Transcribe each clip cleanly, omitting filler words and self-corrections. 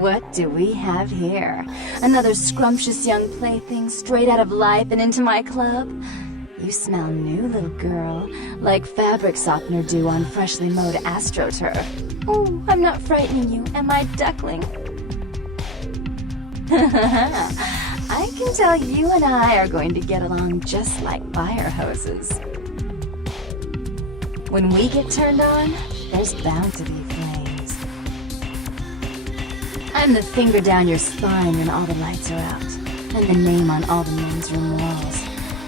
What do we have here? Another scrumptious young plaything straight out of life and into my club? You smell new, little girl, like fabric softener dew on freshly mowed astroturf. Oh, I'm not frightening you, am I, duckling? I can tell you and I are going to get along just like fire hoses. When we get turned on, there's bound to be flames. I'm the finger down your spine when all the lights are out, and the name on all the men's room walls.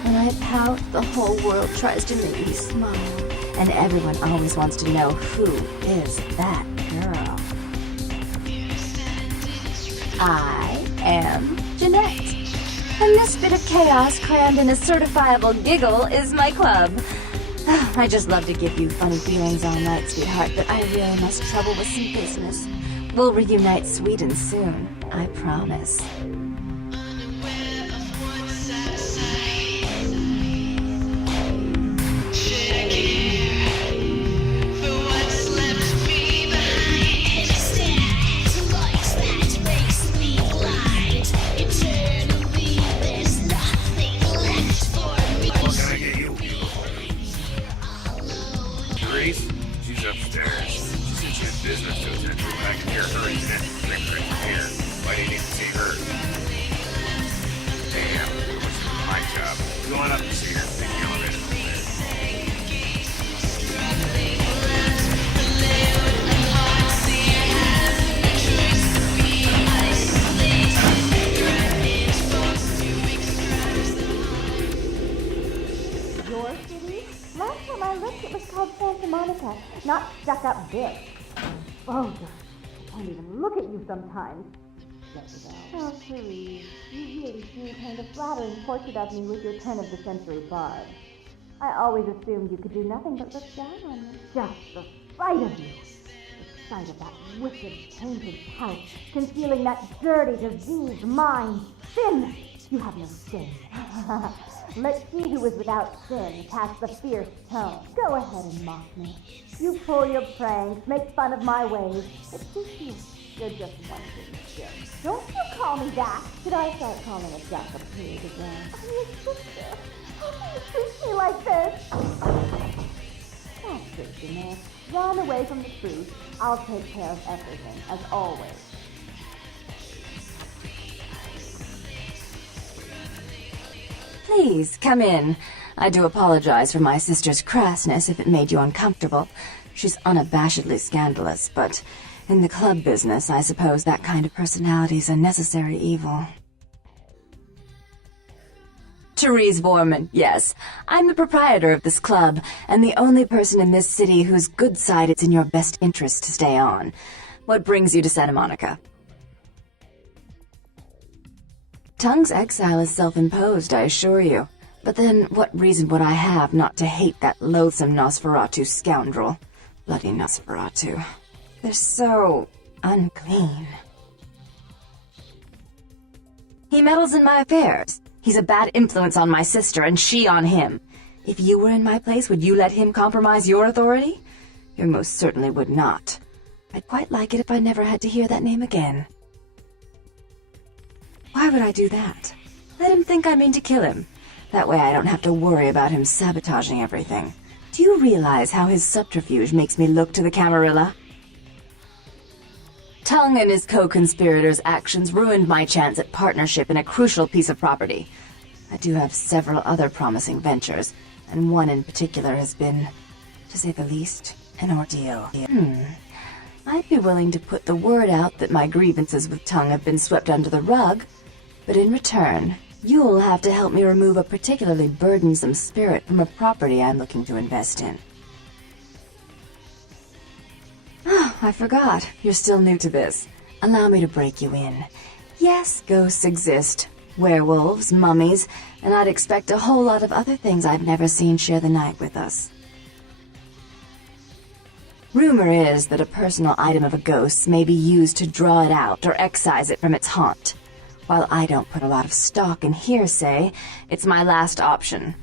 When I pout, the whole world tries to make me smile, and everyone always wants to know who is that girl. I am Jeanette, and this bit of chaos crammed in a certifiable giggle is my club. I just love to give you funny feelings all night, sweetheart, but I really must trouble with some business. We'll reunite sweet and soon, I promise. Therese, she's upstairs. She said she had business to attend to. I can hear her and Jeanette drink her here. Why do you need to see her? Damn, what's my job? Go on up and see her. Take the elevator from there. Your city? Last time I looked, it was called Santa Monica, not stuck-up bitch. Oh, I can't even look at you sometimes. Oh, Therese, you really do paint a flattering portrait of me with your turn-of-the-century bard. I always assumed you could do nothing but look down on me. Just the sight of you. The sight of that wicked, painted pouch, concealing that dirty, diseased mind. Sin! You have no sin. Let she who is without sin cast the fierce tone. Go ahead and mock me. You pull your pranks, make fun of my ways. But you're just one thing still. Don't you call me that. Should I start calling a duck a pig again? I'm your sister. How can you treat me like this? That's good, Jeanette. Run away from the truth. I'll take care of everything, as always. Please, come in. I do apologize for my sister's crassness if it made you uncomfortable. She's unabashedly scandalous, but in the club business, I suppose that kind of personality's a necessary evil. Therese Borman, yes. I'm the proprietor of this club, and the only person in this city whose good side it's in your best interest to stay on. What brings you to Santa Monica? Tung's exile is self-imposed, I assure you. But then, what reason would I have not to hate that loathsome Nosferatu scoundrel? Bloody Nosferatu. They're so unclean. He meddles in my affairs. He's a bad influence on my sister, and she on him. If you were in my place, would you let him compromise your authority? You most certainly would not. I'd quite like it if I never had to hear that name again. Why would I do that? Let him think I mean to kill him. That way I don't have to worry about him sabotaging everything. Do you realize how his subterfuge makes me look to the Camarilla? Tung and his co-conspirators' actions ruined my chance at partnership in a crucial piece of property. I do have several other promising ventures, and one in particular has been, to say the least, an ordeal. I'd be willing to put the word out that my grievances with Tung have been swept under the rug, but in return, you'll have to help me remove a particularly burdensome spirit from a property I'm looking to invest in. Oh, I forgot. You're still new to this. Allow me to break you in. Yes, ghosts exist. Werewolves, mummies, and I'd expect a whole lot of other things I've never seen share the night with us. Rumor is that a personal item of a ghost's may be used to draw it out or excise it from its haunt. While I don't put a lot of stock in hearsay, it's my last option.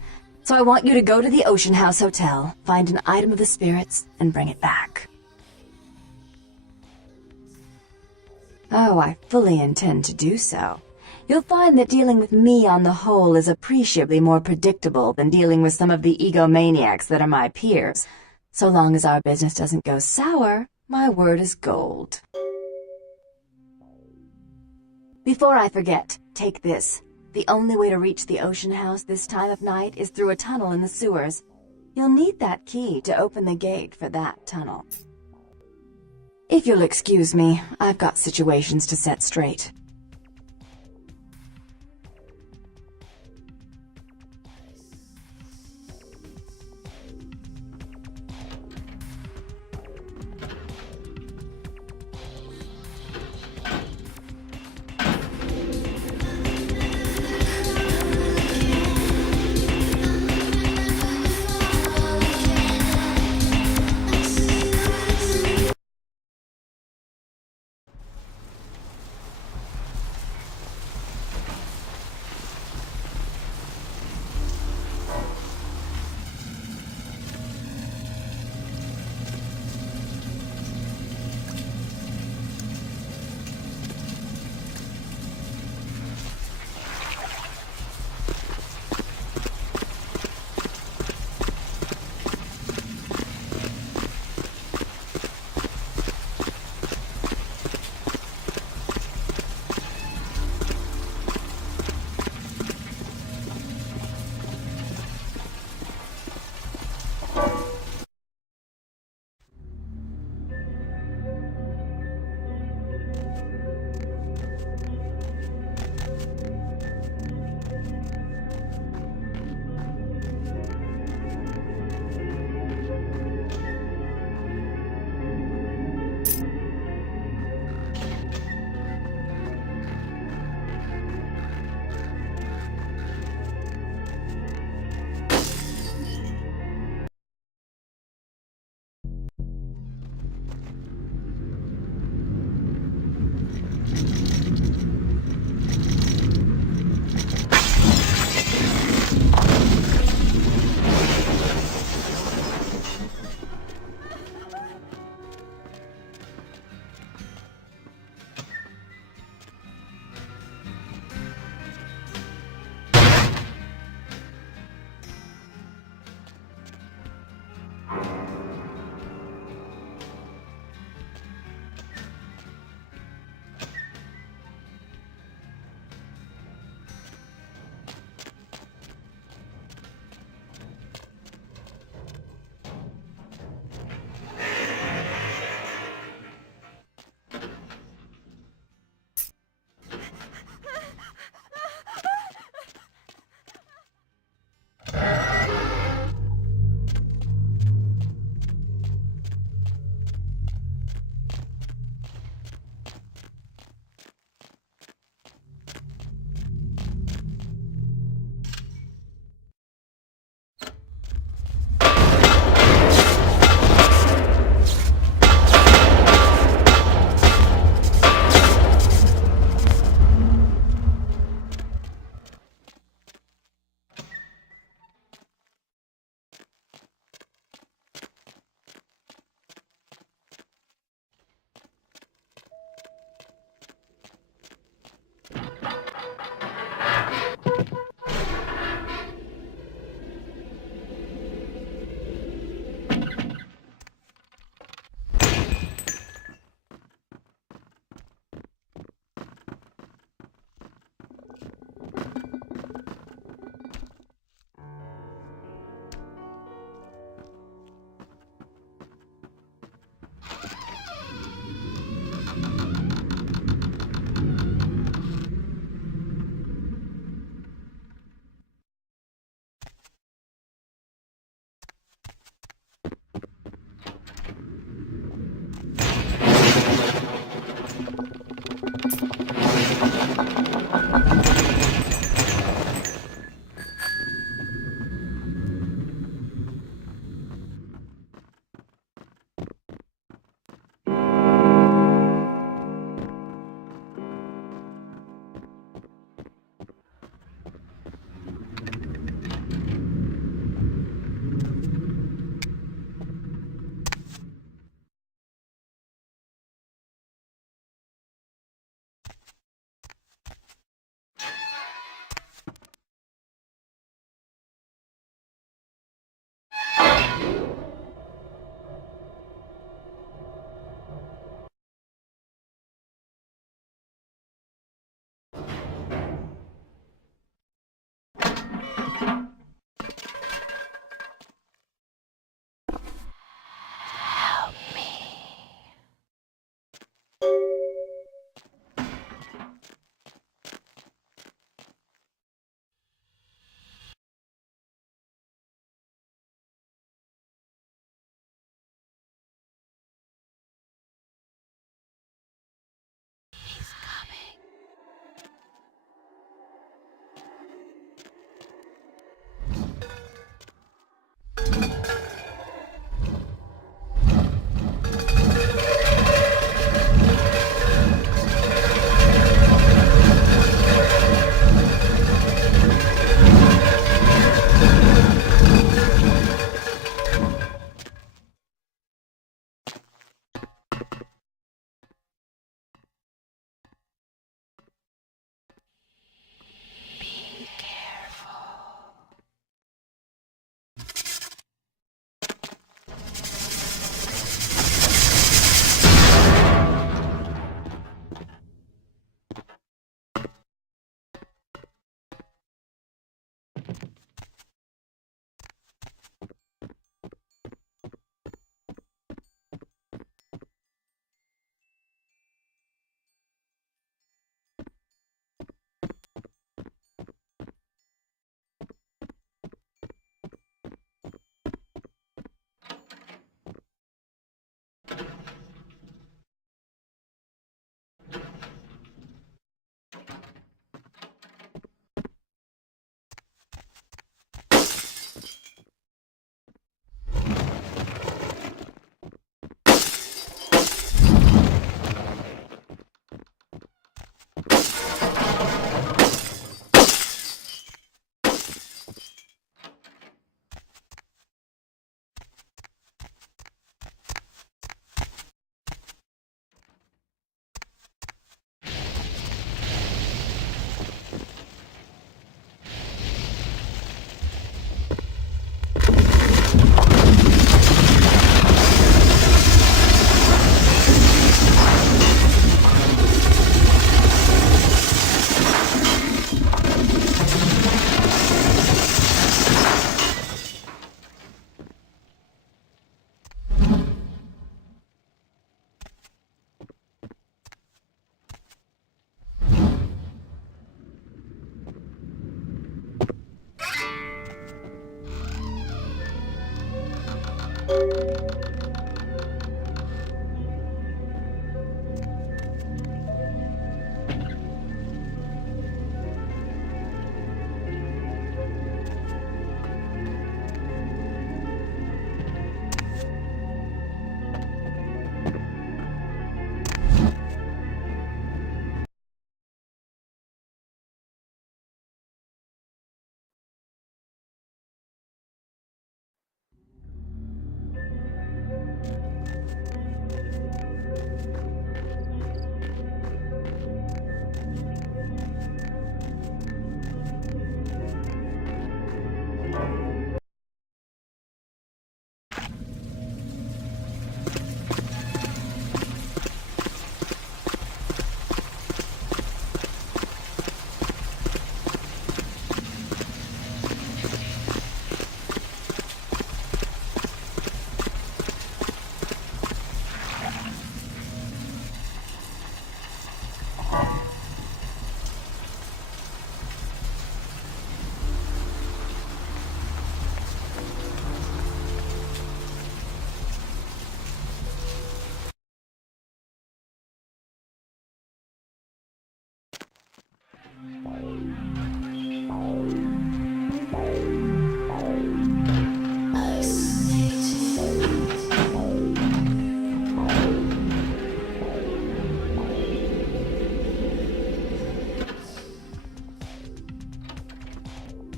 So I want you to go to the Ocean House Hotel, find an item of the spirits, and bring it back. Oh, I fully intend to do so. You'll find that dealing with me on the whole is appreciably more predictable than dealing with some of the egomaniacs that are my peers. So long as our business doesn't go sour, my word is gold. Before I forget, take this. The only way to reach the ocean house this time of night is through a tunnel in the sewers. You'll need that key to open the gate for that tunnel. If you'll excuse me, I've got situations to set straight.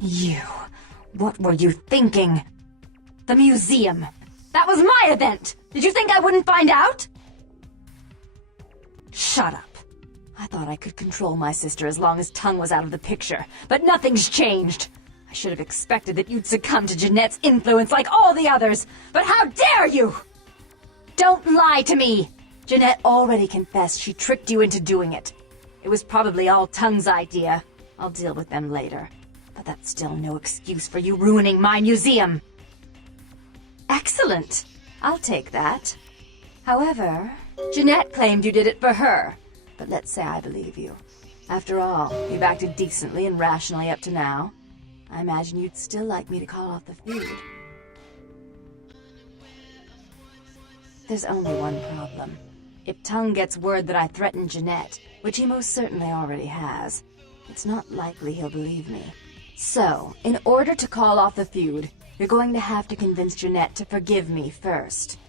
You. What were you thinking? The museum. That was my event! Did you think I wouldn't find out? Shut up. I thought I could control my sister as long as Tung was out of the picture, but nothing's changed. I should have expected that you'd succumb to Jeanette's influence like all the others, but how dare you! Don't lie to me! Jeanette already confessed she tricked you into doing it. It was probably all Tung's idea. I'll deal with them later. But that's still no excuse for you ruining my museum. Excellent. I'll take that. However, Jeanette claimed you did it for her. But let's say I believe you. After all, you've acted decently and rationally up to now. I imagine you'd still like me to call off the feud. There's only one problem. If Tung gets word that I threatened Jeanette, which he most certainly already has, it's not likely he'll believe me. So, in order to call off the feud, you're going to have to convince Jeanette to forgive me first.